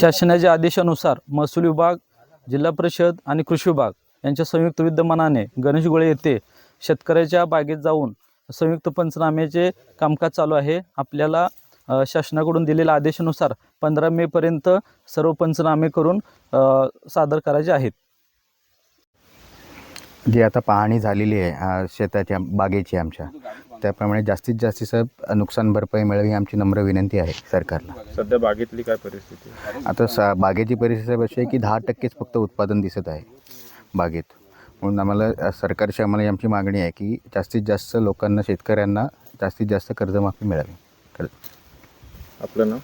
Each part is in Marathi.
शासनाच्या आदेशानुसार महसूल विभाग, जिल्हा परिषद आणि कृषी विभाग यांच्या संयुक्त विद्यमानाने गणेशगुळे येथे शेतकऱ्याच्या बागेत जाऊन संयुक्त पंचनाम्याचे कामकाज चालू आहे। आपल्याला शासनाकडून दिलेल्या आदेशानुसार 15 मे पर्यंत सर्व पंचनामे करून सादर करायचे आहेत। जी आता पाहणी झालेली आहे शेताच्या बागेची आमच्या, त्याप्रमाणे जास्तीत जास्त नुकसान भरपाई मिळावी आमची नम्र विनंती आहे सरकारला। सध्या बागेतली काय परिस्थिती आहे? आता बागेची परिस्थिती अशी आहे की 10%च फक्त उत्पादन दिसत आहे बागेत। म्हणून आम्हाला सरकारची आमची मागणी आहे की जास्तीत जास्त लोकांना, शेतकऱ्यांना जास्तीत जास्त कर्जमाफी मिळावी। आपलं नाव?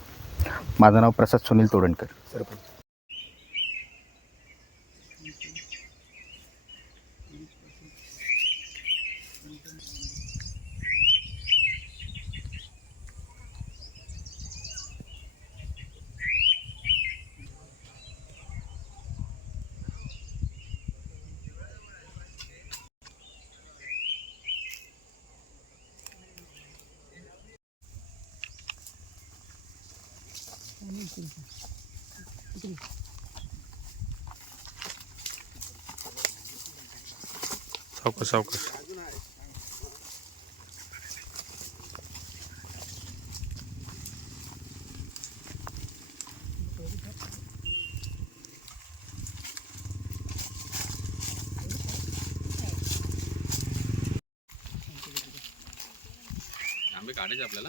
माझं नाव प्रसाद सुनील तोडणकर, सरपंच। सावकाश आंबे काढायचे आपल्याला।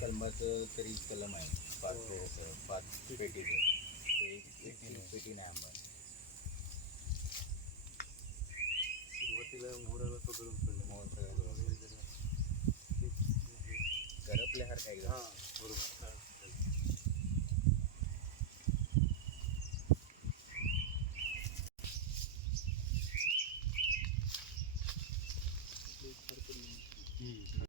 कलमाचं तरी कलम आहे 5 पेटीचं, एक पेटी नाही आंबा। सुरुवातीला मोहराला पकडून करपल्यासारखं एकदम। बरोबर।